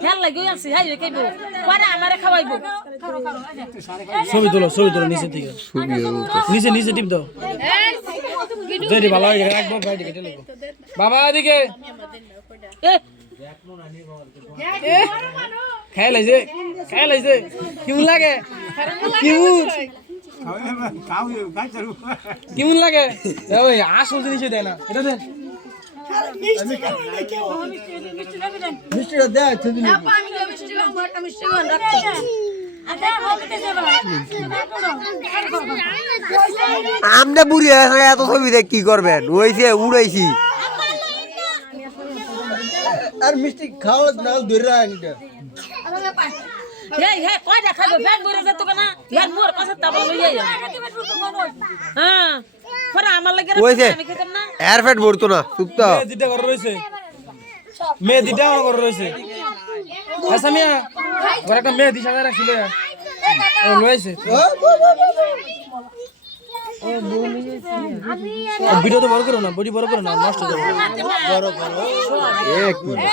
খেয়াল লাগি আছে হাই খাইবো পরে আমারে খাওয়াইবো ছবি তোলো নিচে থেকে নিচে টিপ দাও যদি ভালো হয় একদম ফাইট কেটে লাগো বাবা এদিকে এ খেয়াল আইছে কেমন লাগে কেমন লাগে ওই আসল জিনিসই দেয় না এটা দেন মিষ্টিটা দেয় তুমি আমরা বুড়ি হয়ে এত ছবি দেখ কি করবেন ওইছে উড়াইছি আর মিষ্টি খাওয়া না ধরে রাখা হে কয়টা খাইবো ব্যাগ ভরে যেত কেন ইয়ার মোর কাছে তাবা লইয়া যা হ্যাঁ পরে আমার লাগে ওইছে আমি খেতাম না এয়ার ফ্যাট ভরতো না চুপ তো দিটা করে রইছে মেয়ে দিটা আমার করে রইছে আচ্ছা মিয়া ঘরে একটা মেয়ে দিশা রাখছিল ও লইছে ভিডিও তো বড় করো না বডি বড় করো না নষ্ট করো এক মিনিট